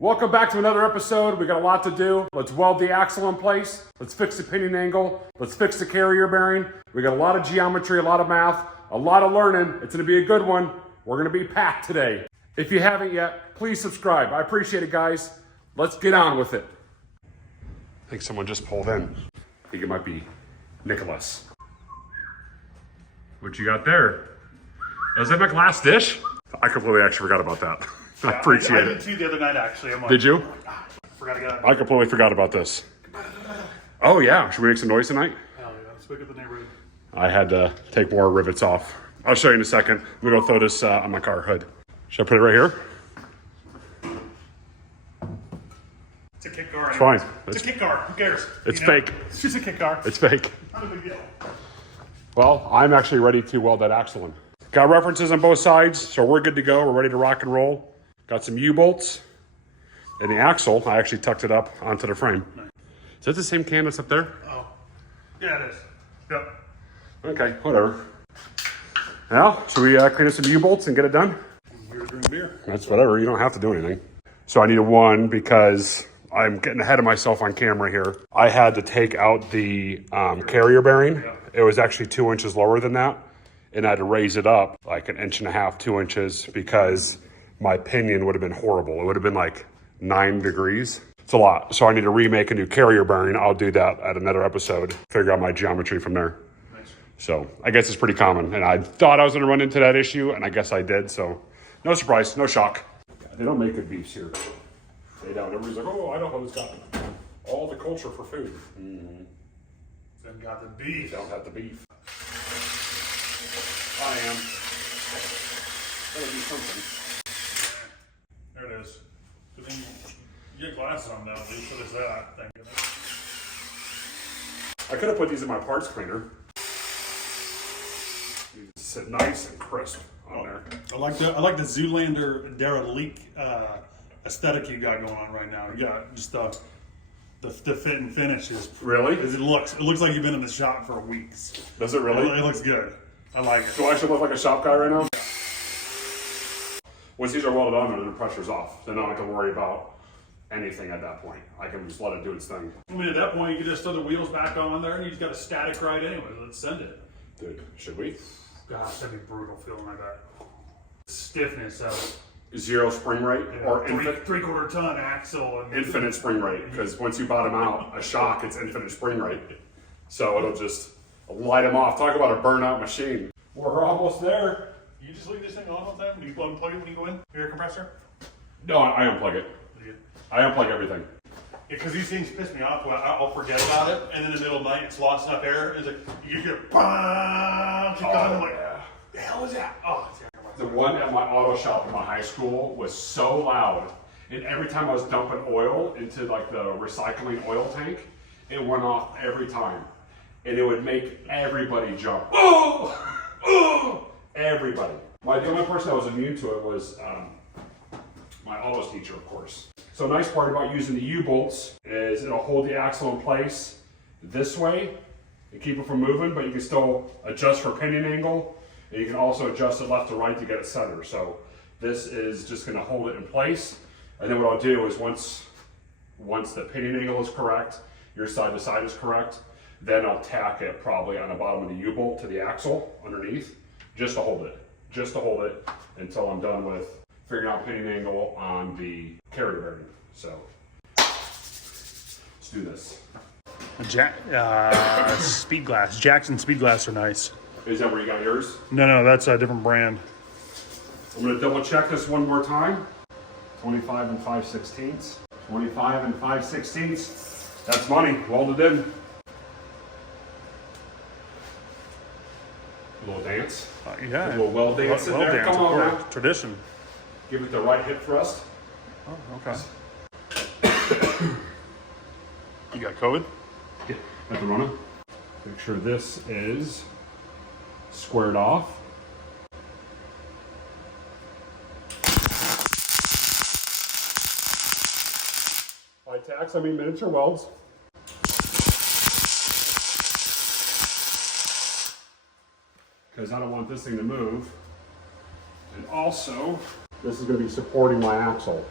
Welcome back to another episode. We got a lot to do. Let's weld the axle in place. Let's fix the pinion angle. Let's fix the carrier bearing. We got a lot of geometry, a lot of math, a lot of learning. It's gonna be a good one. We're gonna be packed today. If you haven't yet, please subscribe. I appreciate it, guys. Let's get on with it. I think someone just pulled in. I think it might be Nicholas. What you got there? Is that my glass dish? I completely actually forgot about that. I appreciate it. I did too the other night, actually. I'm like, did you? I forgot to get out. I completely forgot about this. Oh yeah, should we make some noise tonight? Hell yeah, let's wake up the neighborhood. I had to take more rivets off. I'll show you in a second. We're gonna throw this on my car hood. Should I put it right here? It's a kit car. It's fine. It's a kit car. Who cares? It's fake. It's just a kit car. It's fake. Not a big deal. Well, I'm actually ready to weld that axle in. Got references on both sides, so we're good to go. We're ready to rock and roll. Got some U-bolts. And the axle, I actually tucked it up onto the frame. Nice. Is that the same can that's up there? Oh, yeah, it is. Yep. Okay, whatever. Now, should we clean up some U-bolts and get it done? You're drinking beer. That's whatever. You don't have to do anything. So I need a 1 because I'm getting ahead of myself on camera here. I had to take out the carrier bearing. Yeah. It was actually 2 inches lower than that. And I had to raise it up like 1.5 inches, 2 inches because my pinion would have been horrible. It would have been like 9 degrees. It's a lot. So I need to remake a new carrier bearing. I'll do that at another episode. Figure out my geometry from there. Nice. So I guess it's pretty common. And I thought I was going to run into that issue, and I guess I did. So no surprise, no shock. They don't make good beefs here. They don't. Everybody's like, oh, Idaho's got all the culture for food. Mm-hmm. Then got the beef. They don't have the beef. I am. Gotta do something. There it is. Good thing you get glasses on now, at least, so there's that. Thank goodness. I could have put these in my parts cleaner. These sit nice and crisp on there. I like the Zoolander derelict aesthetic you got going on right now. You got just the fit and finish is Really? it looks like you've been in the shop for weeks. Does it really? It looks good. I like it. Do I should look like a shop guy right now? Once these are welded on, then the pressure's off. Then I don't have to worry about anything at that point. I can just let it do its thing. I mean, at that point, you can just throw the wheels back on there, and you just got a static ride anyway. Let's send it. Dude, should we? Gosh, that'd be brutal feeling like that. Stiffness of 0 spring rate or three-quarter ton axle. And infinite spring rate, because once you bottom out a shock, it's infinite spring rate. So it'll just light them off. Talk about a burnout machine. We're almost there. You just leave this thing on all the time? Do you unplug it when you go in? Your air compressor? No, I unplug it. I unplug everything. Because these things piss me off. I'll forget about it, and in the middle of the night, it's lost enough air. It's like, you hear, bang! I'm like, the hell is that? Oh, it's the air compressor. The one at my auto shop in my high school was so loud, and every time I was dumping oil into like the recycling oil tank, it went off every time. And it would make everybody jump. Oh! Oh! Everybody. The only person that was immune to it was my autos teacher, of course. So a nice part about using the U-bolts is it'll hold the axle in place this way and keep it from moving, but you can still adjust for pinion angle, and you can also adjust it left to right to get it centered. So this is just going to hold it in place, and then what I'll do is once the pinion angle is correct, your side to side is correct, then I'll tack it probably on the bottom of the U-bolt to the axle underneath, just to hold it until I'm done with figuring out pinion angle on the carrier bearing. So let's do this. Speed glass. Jackson speed glass are nice. Is that where you got yours? No, that's a different brand. I'm gonna double check this one more time. 25 and 5/16. 25 and 5/16. That's money, welded in. A little dance. Yeah. A little weld dance in there. Dance, Come on now. Tradition. Give it the right hip thrust. Oh, okay. You got COVID? Yeah, at the runner. Make sure this is squared off. By tacks, I mean miniature welds. Because I don't want this thing to move. And also, this is going to be supporting my axle.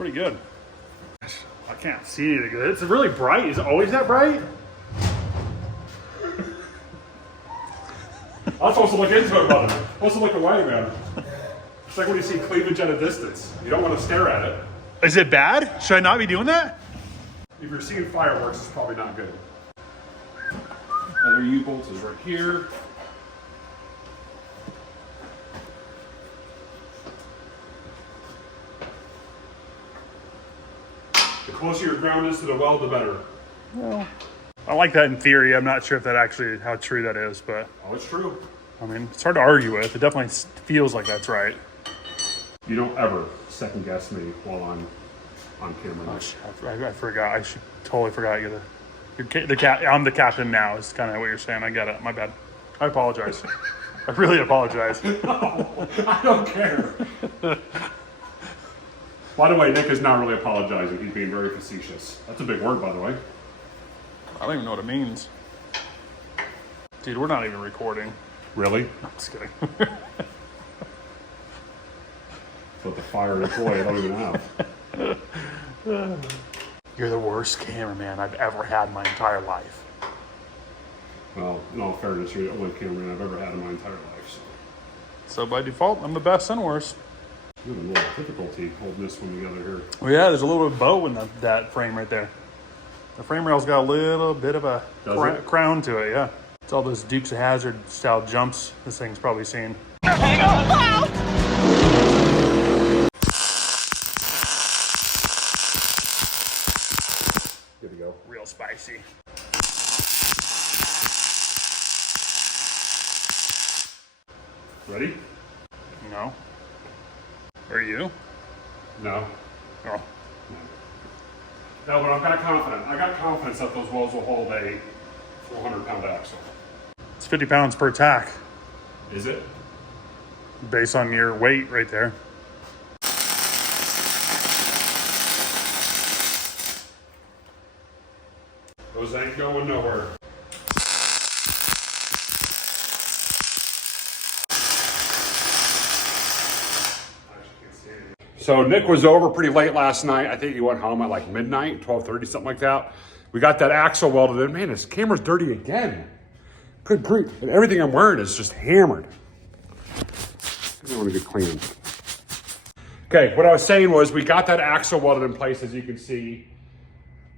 pretty good. I can't see anything good. It's really bright. Is it always that bright? I'm supposed to look into it, brother. I'm supposed to look away, man. It's like when you see cleavage at a distance. You don't want to stare at it. Is it bad? Should I not be doing that? If you're seeing fireworks, it's probably not good. Other U-bolt is right here. The closer your ground is to the weld, the better. Well, I like that in theory. I'm not sure if that actually how true that is, but Oh, it's true. I mean, it's hard to argue with. It definitely feels like that's right. You don't ever second guess me while I'm on camera. Gosh, I forgot. I totally forgot you're I'm the captain now. Is kind of what you're saying. I get it. My bad. I apologize. I really apologize. No, I don't care. By the way, Nick is not really apologizing. He's being very facetious. That's a big word, by the way. I don't even know what it means. Dude, we're not even recording. Really? No, I'm just kidding. But the fire and toy I don't even have. You're the worst cameraman I've ever had in my entire life. Well, in all fairness, you're the only cameraman I've ever had in my entire life. So by default, I'm the best and worst. You're having a little difficulty holding this one together here. Well, yeah, there's a little bit of bow in that frame right there. The frame rail's got a little bit of a crown to it, yeah. It's all those Dukes of Hazzard style jumps this thing's probably seen. Good to go. Real spicy. Ready? No. Are you? No. Oh. No, but I've got confidence. I got confidence that those welds will hold a 400-pound axle. It's 50 pounds per tack, Is it? based on your weight right there. Those ain't going nowhere. So Nick was over pretty late last night. I think he went home at like midnight, 12:30, something like that. We got that axle welded in. Man, this camera's dirty again. Good grief. And everything I'm wearing is just hammered. I want to get clean. Okay, what I was saying was we got that axle welded in place, as you can see.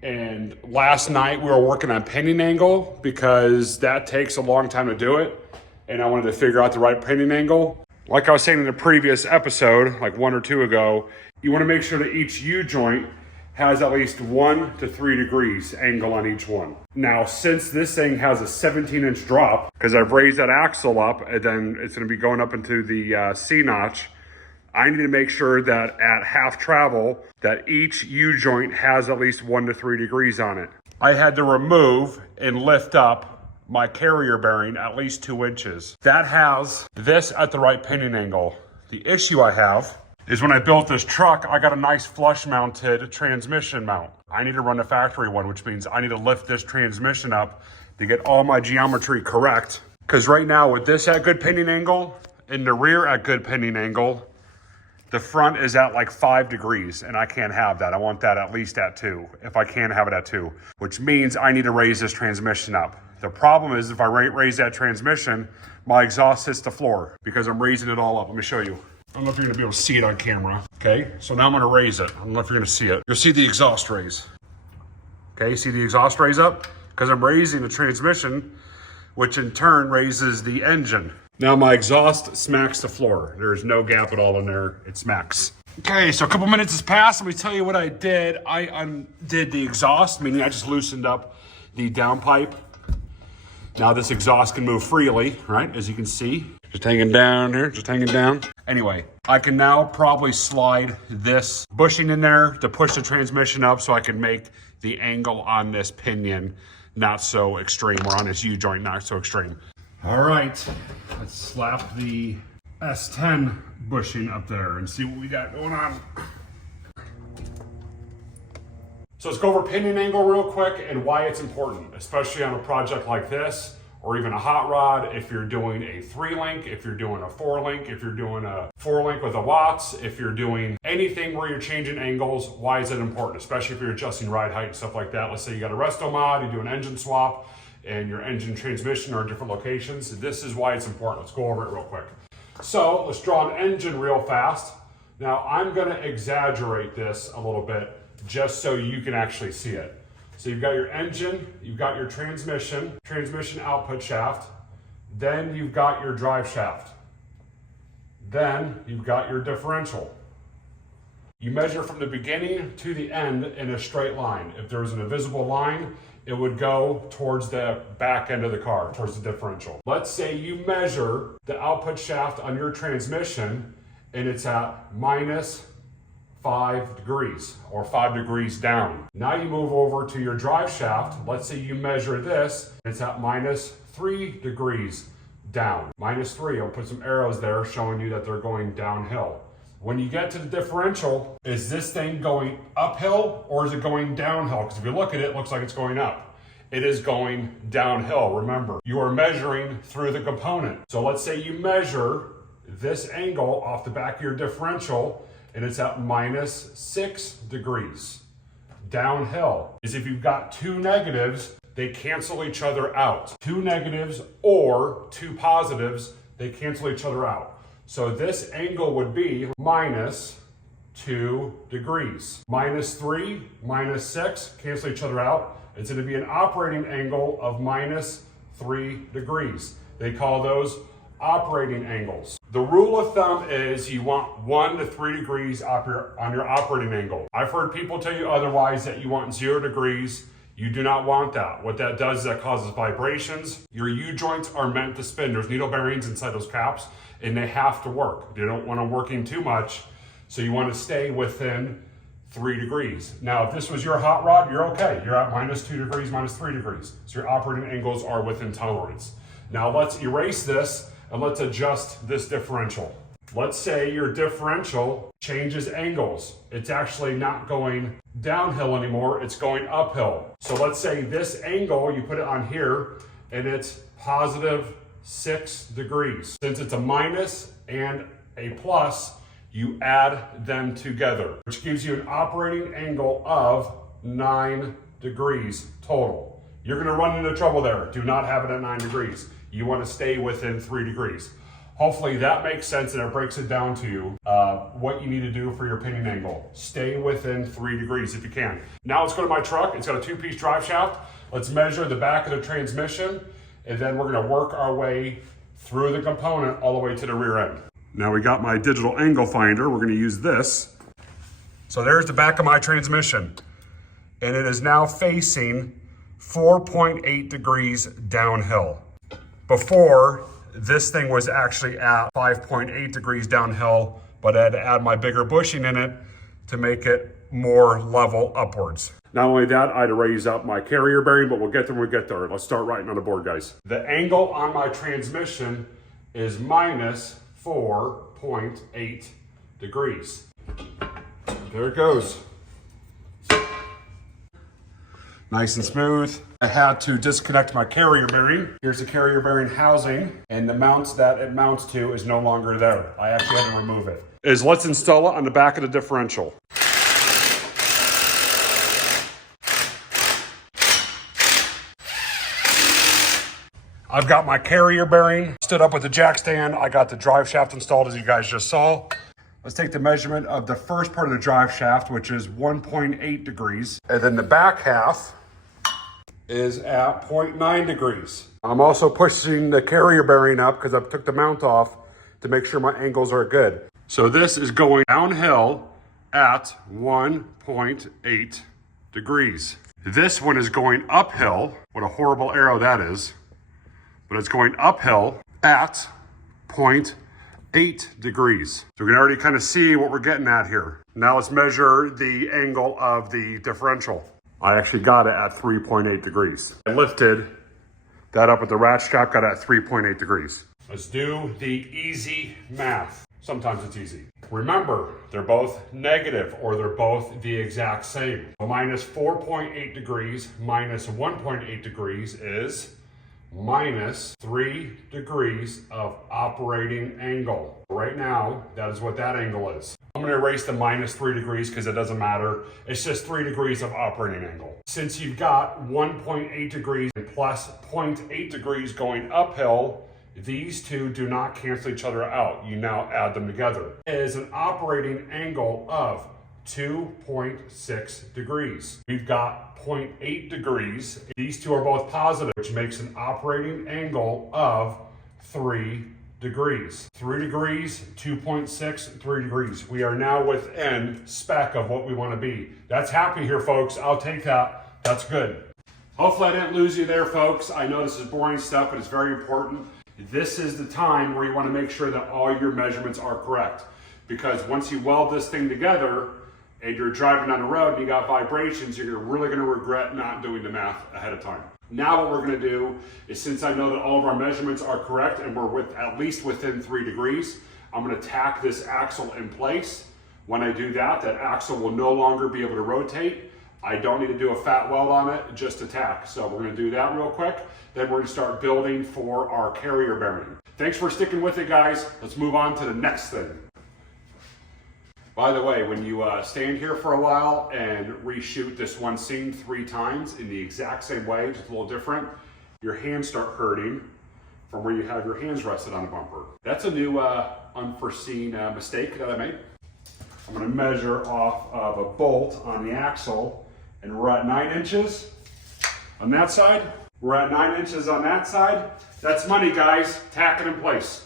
And last night we were working on pinion angle because that takes a long time to do it. And I wanted to figure out the right pinion angle. Like I was saying in the previous episode, like 1 or 2 ago, you want to make sure that each U-joint has at least 1 to 3 degrees angle on each one. Now, since this thing has a 17-inch drop, because I've raised that axle up and then it's going to be going up into the C-notch, I need to make sure that at half travel, that each U-joint has at least 1 to 3 degrees on it. I had to remove and lift up my carrier bearing at least 2 inches. That has this at the right pinion angle. The issue I have is when I built this truck, I got a nice flush mounted transmission mount. I need to run a factory one, which means I need to lift this transmission up to get all my geometry correct. Because right now with this at good pinion angle and the rear at good pinion angle, the front is at like 5 degrees and I can't have that. I want that at least at 2, if I can have it at 2, which means I need to raise this transmission up. The problem is if I raise that transmission, my exhaust hits the floor because I'm raising it all up. Let me show you. I don't know if you're gonna be able to see it on camera. Okay, so now I'm gonna raise it. I don't know if you're gonna see it. You'll see the exhaust raise. Okay, see the exhaust raise up? Because I'm raising the transmission, which in turn raises the engine. Now my exhaust smacks the floor. There's no gap at all in there, it smacks. Okay, so a couple minutes has passed. Let me tell you what I did. I undid the exhaust, meaning I just loosened up the downpipe. Now this exhaust can move freely, right? As you can see, just hanging down here, just hanging down. Anyway, I can now probably slide this bushing in there to push the transmission up so I can make the angle on this pinion not so extreme, or on this U-joint not so extreme. All right, let's slap the S10 bushing up there and see what we got going on. So let's go over pinion angle real quick and why it's important, especially on a project like this or even a hot rod, if you're doing a 3-link, if you're doing a 4-link, if you're doing a 4-link with a watts, if you're doing anything where you're changing angles, why is it important? Especially if you're adjusting ride height and stuff like that. Let's say you got a resto-mod, you do an engine swap, and your engine transmission are in different locations. This is why it's important. Let's go over it real quick. So let's draw an engine real fast. Now I'm gonna exaggerate this a little bit just so you can actually see it. So you've got your engine, you've got your transmission output shaft, then you've got your drive shaft, then you've got your differential. You measure from the beginning to the end in a straight line. If there's an invisible line, it would go towards the back end of the car, towards the differential. Let's say you measure the output shaft on your transmission and it's at -5 degrees or 5 degrees down. Now you move over to your drive shaft. Let's say you measure this, it's at -3 degrees down. -3, I'll put some arrows there showing you that they're going downhill. When you get to the differential, is this thing going uphill or is it going downhill? Because if you look at it, it looks like it's going up. It is going downhill. Remember, you are measuring through the component. So let's say you measure this angle off the back of your differential and it's at -6 degrees downhill. Is if you've got two negatives, they cancel each other out. Two negatives or two positives, they cancel each other out. So this angle would be -2 degrees. -3, -6, cancel each other out. It's gonna be an operating angle of -3 degrees. They call those operating angles. The rule of thumb is you want 1 to 3 degrees on your operating angle. I've heard people tell you otherwise, that you want 0 degrees. You do not want that. What that does is that causes vibrations. Your U-joints are meant to spin. There's needle bearings inside those caps and they have to work. You don't want them working too much, so you want to stay within 3 degrees. Now, if this was your hot rod, you're okay. You're at -2 degrees, -3 degrees. So your operating angles are within tolerance. Now let's erase this and let's adjust this differential. Let's say your differential changes angles. It's actually not going downhill anymore, it's going uphill. So let's say this angle, you put it on here, and it's +6 degrees. Since it's a minus and a plus, you add them together, which gives you an operating angle of 9 degrees total. You're gonna run into trouble there. Do not have it at 9 degrees. You wanna stay within 3 degrees. Hopefully that makes sense and it breaks it down to you what you need to do for your pinion angle. Stay within 3 degrees if you can. Now let's go to my truck. It's got a 2-piece drive shaft. Let's measure the back of the transmission, and then we're gonna work our way through the component all the way to the rear end. Now we got my digital angle finder. We're gonna use this. So there's the back of my transmission, and it is now facing 4.8 degrees downhill. Before, this thing was actually at 5.8 degrees downhill, but I had to add my bigger bushing in it to make it more level upwards. Not only that, I had to raise up my carrier bearing, but we'll get there when we get there. Let's start writing on the board, guys. The angle on my transmission is -4.8 degrees. There it goes. Nice and smooth. I had to disconnect my carrier bearing. Here's the carrier bearing housing, and the mounts that it mounts to is no longer there. I actually had to remove it. Let's install it on the back of the differential. I've got my carrier bearing stood up with the jack stand. I got the drive shaft installed, as you guys just saw. Let's take the measurement of the first part of the drive shaft, which is 1.8 degrees. And then the back half is at 0.9 degrees. I'm also pushing the carrier bearing up because I took the mount off to make sure my angles are good. So this is going downhill at 1.8 degrees. This one is going uphill. What a horrible arrow that is. But it's going uphill at 0.8 degrees. So we can already kind of see what we're getting at here. Now let's measure the angle of the differential. I actually got it at 3.8 degrees. I lifted that up with the ratchet strap, got it at 3.8 degrees. Let's do the easy math. Sometimes it's easy. Remember, they're both negative, or they're both the exact same. So -4.8 degrees minus 1.8 degrees is minus 3 degrees of operating angle. Right now, that is what that angle is. I'm gonna erase the minus 3 degrees because it doesn't matter. It's just 3 degrees of operating angle. Since you've got 1.8 degrees and plus 0.8 degrees going uphill, these two do not cancel each other out. You now add them together. It is an operating angle of 2.6 degrees. We've got 0.8 degrees. These two are both positive, which makes an operating angle of 3 degrees. 3 degrees, 2.6, 3 degrees. We are now within spec of what we want to be. That's happy here, folks. I'll take that. That's good. Hopefully I didn't lose you there, folks. I know this is boring stuff, but it's very important. This is the time where you want to make sure that all your measurements are correct. Because once you weld this thing together and you're driving down the road and you got vibrations, you're really going to regret not doing the math ahead of time. Now what we're going to do is, since I know that all of our measurements are correct and we're at least within 3 degrees, I'm going to tack this axle in place. When I do that, that axle will no longer be able to rotate. I don't need to do a fat weld on it, just a tack. So we're going to do that real quick. Then we're going to start building for our carrier bearing. Thanks for sticking with it, guys. Let's move on to the next thing. By the way, when you stand here for a while and reshoot this one scene 3 times in the exact same way, just a little different, your hands start hurting from where you have your hands rested on a bumper. That's a new unforeseen mistake that I made. I'm going to measure off of a bolt on the axle, and we're at 9 inches on that side. We're at 9 inches on that side. That's money, guys. Tack it in place.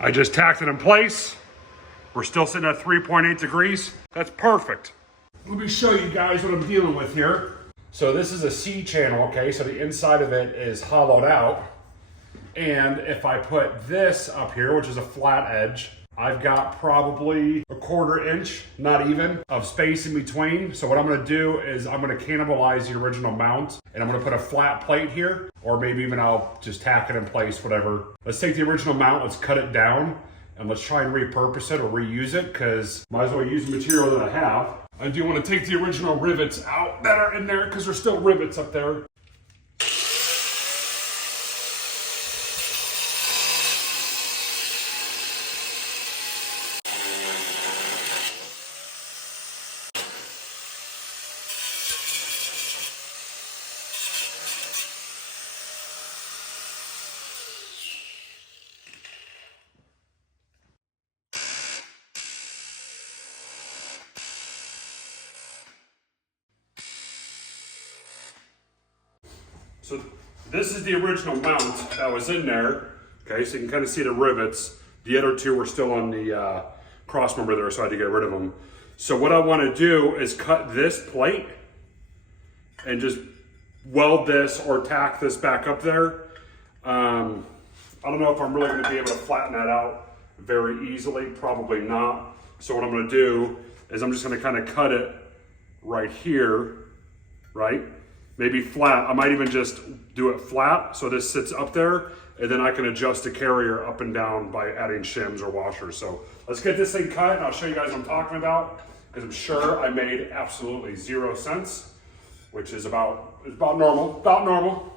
I just tacked it in place. We're still sitting at 3.8 degrees. That's perfect. Let me show you guys what I'm dealing with here. So this is a C channel, okay? So the inside of it is hollowed out. And if I put this up here, which is a flat edge, I've got probably a 1/4 inch, not even, of space in between. So what I'm gonna do is I'm gonna cannibalize the original mount, and I'm gonna put a flat plate here, or maybe even I'll just tack it in place, whatever. Let's take the original mount, let's cut it down, and let's try and repurpose it or reuse it, because might as well use the material that I have. I do want to take the original rivets out that are in there, because there's still rivets up there. So this is the original mount that was in there. Okay, so you can kind of see the rivets. The other two were still on the cross member there, so I had to get rid of them. So what I want to do is cut this plate and just weld this or tack this back up there. I don't know if I'm really going to be able to flatten that out very easily. Probably not. So what I'm going to do is I'm just going to kind of cut it right here, right? Maybe flat. I might even just do it flat so this sits up there, and then I can adjust the carrier up and down by adding shims or washers. So let's get this thing cut, and I'll show you guys what I'm talking about, because I'm sure I made absolutely 0 sense, which is about normal, about normal.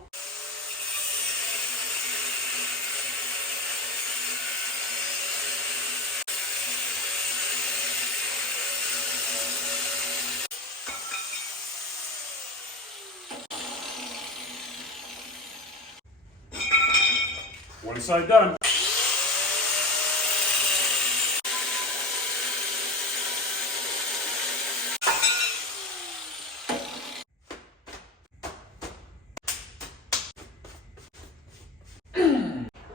One side done.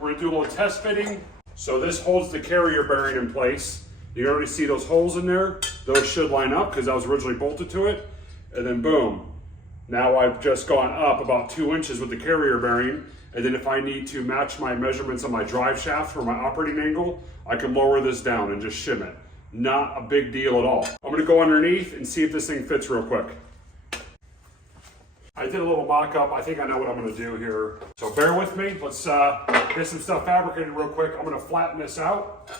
We're gonna do a little test fitting. So this holds the carrier bearing in place. You already see those holes in there. Those should line up because I was originally bolted to it. And then boom. Now I've just gone up about 2 inches with the carrier bearing. And then if I need to match my measurements on my drive shaft for my operating angle, I can lower this down and just shim it. Not a big deal at all. I'm gonna go underneath and see if this thing fits real quick. I did a little mock-up. I think I know what I'm gonna do here. So bear with me. Let's get some stuff fabricated real quick. I'm gonna flatten this out.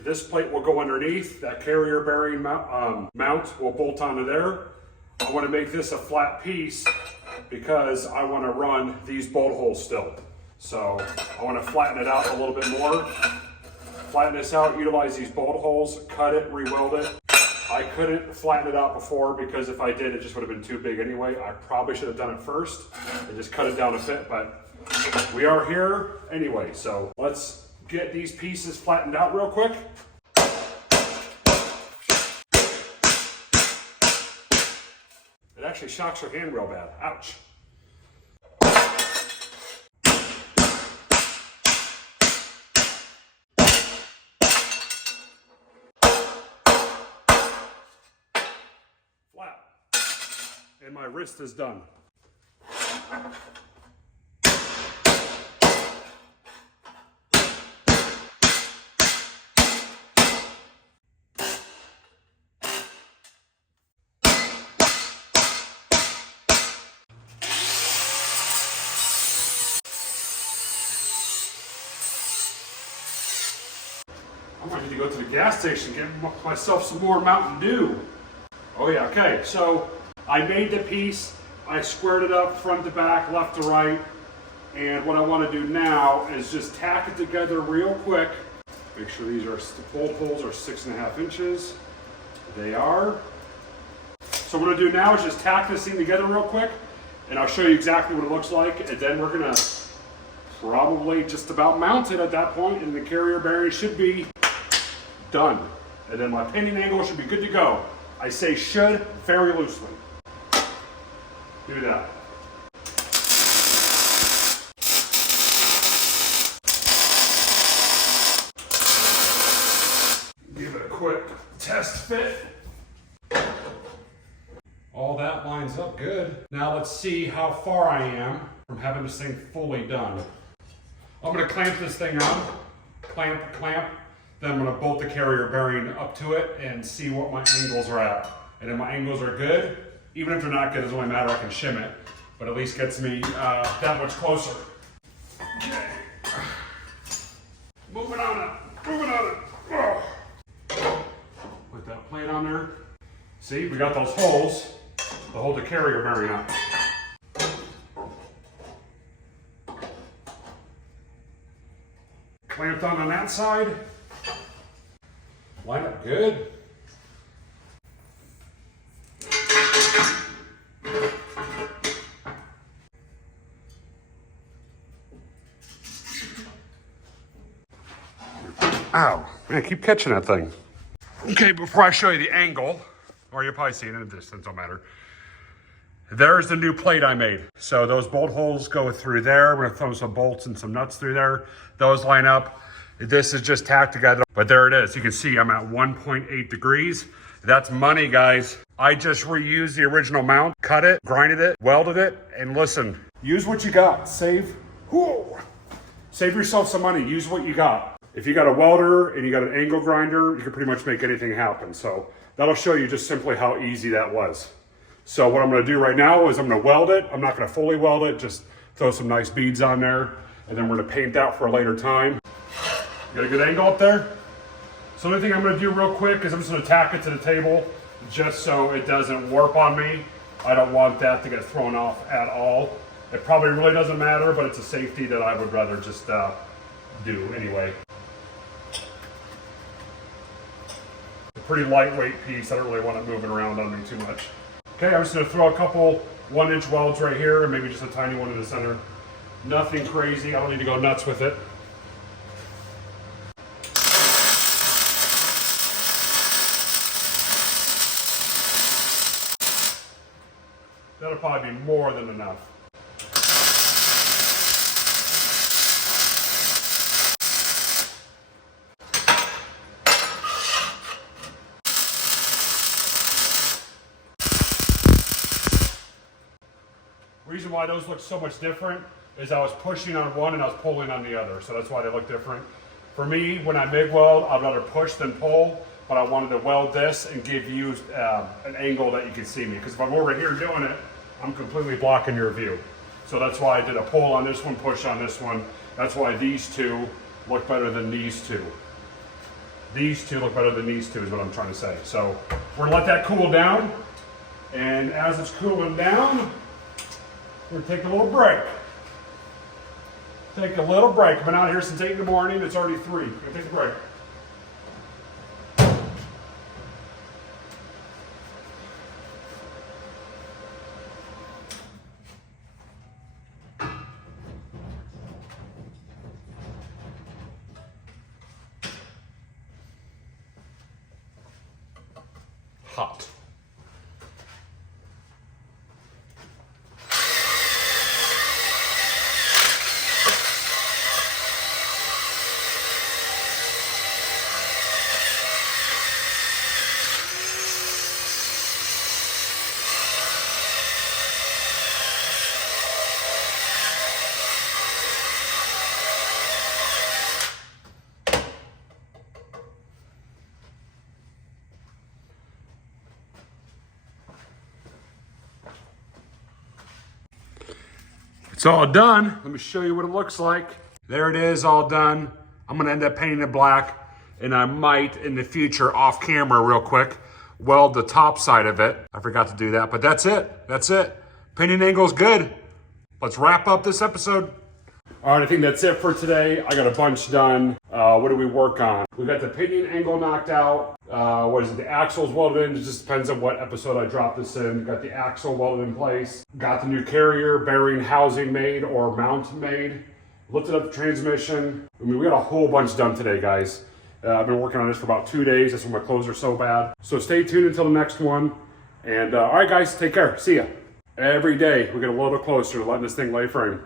This plate will go underneath. That carrier bearing mount will bolt onto there. I want to make this a flat piece because I want to run these bolt holes still. So I want to flatten it out a little bit more. Flatten this out, utilize these bolt holes, cut it, re-weld it. I couldn't flatten it out before because if I did, it just would have been too big anyway. I probably should have done it first and just cut it down a bit, but we are here anyway. So let's get these pieces flattened out real quick. It actually shocks your hand real bad. Ouch. Flat. And my wrist is done. I might need to go to the gas station and get myself some more Mountain Dew. Oh yeah, okay, so I made the piece, I squared it up front to back, left to right, and what I want to do now is just tack it together real quick. Make sure these are, the bolt holes are 6.5 inches. They are. So what I'm going to do now is just tack this thing together real quick, and I'll show you exactly what it looks like, and then we're going to probably just about mount it at that point, and the carrier bearing should be done. And then my pinion angle should be good to go. I say should very loosely. Do that. Give it a quick test fit. All that lines up good. Now let's see how far I am from having this thing fully done. I'm gonna clamp this thing on, clamp, then I'm gonna bolt the carrier bearing up to it and see what my angles are at. And if my angles are good, even if they're not good, it doesn't really matter, I can shim it, but at least gets me that much closer. Okay. Moving on it. Oh. Put that plate on there. See, we got those holes to hold the carrier bearing up. Clamped on that side. Line up good. Ow, man, I keep catching that thing. Okay, before I show you the angle, or you'll probably see it in the distance, don't matter. There's the new plate I made. So those bolt holes go through there. We're gonna throw some bolts and some nuts through there. Those line up. This is just tacked together, but there it is. You can see I'm at 1.8 degrees. That's money, guys. I just reused the original mount, cut it, grinded it, welded it, and listen, use what you got. Save yourself some money. Use what you got. If you got a welder and you got an angle grinder, you can pretty much make anything happen. So that'll show you just simply how easy that was. So what I'm gonna do right now is I'm gonna weld it. I'm not gonna fully weld it, just throw some nice beads on there, and then we're gonna paint that for a later time. Got a good angle up there? So the only thing I'm gonna do real quick is I'm just gonna tack it to the table just so it doesn't warp on me. I don't want that to get thrown off at all. It probably really doesn't matter, but it's a safety that I would rather just do anyway. A pretty lightweight piece. I don't really want it moving around on me too much. Okay, I'm just gonna throw a couple 1-inch welds right here and maybe just a tiny one in the center. Nothing crazy. I don't need to go nuts with it. That'll probably be more than enough. Reason why those look so much different is I was pushing on one and I was pulling on the other, so that's why they look different. For me, when I MIG weld, I'd rather push than pull, but I wanted to weld this and give you an angle that you can see me, because if I'm over here doing it, I'm completely blocking your view. So that's why I did a pull on this one, push on this one. That's why these two look better than these two. These two look better than these two is what I'm trying to say. So we're gonna let that cool down, And as it's cooling down, we're gonna take a little break. Take a little break. I've been out here since 8 in the morning. It's already 3. We're gonna take a break. Hot. It's all done. Let me show you what it looks like. There it is, all done. I'm gonna end up painting it black, and I might, in the future, off camera real quick, weld the top side of it. I forgot to do that, but that's it. That's it. Pinion angle's good. Let's wrap up this episode. All right, I think that's it for today. I got a bunch done. What did we work on? We got the pinion angle knocked out. What is it? The axle's welded in. It just depends on what episode I drop this in. Got the axle welded in place. Got the new carrier bearing housing made or mount made. Lifted up the transmission. I mean, we got a whole bunch done today, guys. I've been working on this for about 2 days. That's why my clothes are so bad. So stay tuned until the next one. And all right, guys, take care. See ya. Every day we get a little bit closer to letting this thing lay frame.